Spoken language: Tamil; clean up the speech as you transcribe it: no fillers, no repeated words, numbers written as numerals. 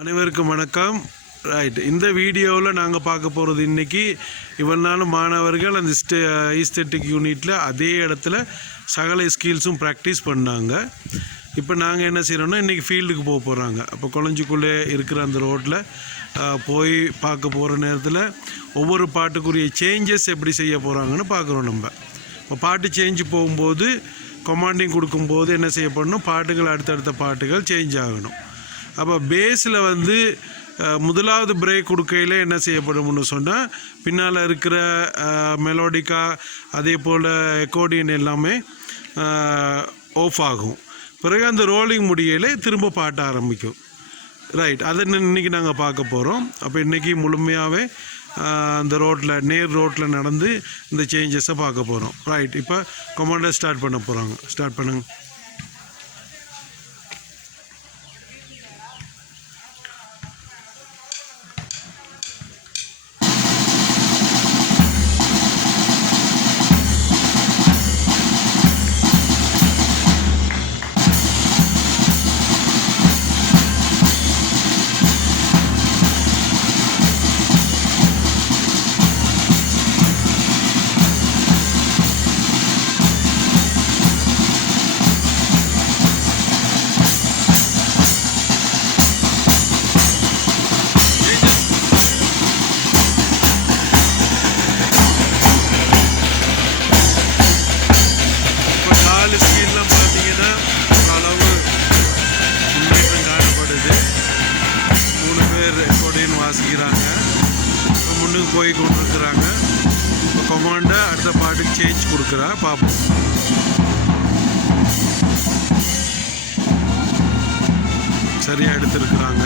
அனைவருக்கும் வணக்கம். ரைட், இந்த வீடியோவில் நாங்கள் பார்க்க போகிறது இன்றைக்கி இவ்வளோ நாள் மாணவர்கள் அந்த ஈஸ்தெட்டிக் யூனிட்டில் அதே இடத்துல சகல ஸ்கில்ஸும் ப்ராக்டிஸ் பண்ணாங்க. இப்போ நாங்கள் என்ன செய்கிறோன்னா இன்றைக்கி ஃபீல்டுக்கு போக போகிறாங்க. அப்போ கொளஞ்சிக்குள்ளே இருக்கிற அந்த ரோட்டில் போய் பார்க்க போகிற நேரத்தில் ஒவ்வொரு பாட்டுக்குரிய சேஞ்சஸ் எப்படி செய்ய போகிறாங்கன்னு பார்க்குறோம். நம்ம இப்போ பாட்டு சேஞ்சு போகும்போது கமாண்டிங் கொடுக்கும்போது என்ன செய்யப்படணும், பாட்டுகள் அடுத்தடுத்த பாட்டுகள் சேஞ்ச் ஆகணும். அப்போ பேஸில் முதலாவது பிரேக் கொடுக்கையில் என்ன செய்யப்படும்னு சொன்னால் பின்னால் இருக்கிற மெலோடிக்கா அதே போல் எக்கோர்டியன் எல்லாமே ஆஃப் ஆகும். பிறகு அந்த ரோலிங் முடியலே திரும்ப பாட்ட ஆரம்பிக்கும். ரைட், அதை இன்றைக்கி நாங்கள் பார்க்க போகிறோம். அப்போ இன்றைக்கி முழுமையாகவே அந்த நேர் ரோட்டில் நடந்து இந்த சேஞ்சஸை பார்க்க போகிறோம். ரைட், இப்போ கமாண்டர் ஸ்டார்ட் பண்ண போகிறாங்க. ஸ்டார்ட் பண்ணுங்க. வாசிக்கிறாங்க, முன்னுக்கு போய் கொண்டிருக்கிறாங்க. இப்போ கமாண்டர் அடுத்த பாட்டுக்கு சேஞ்ச் கொடுக்குறா, பார்ப்போம். சரியாக எடுத்துருக்குறாங்க.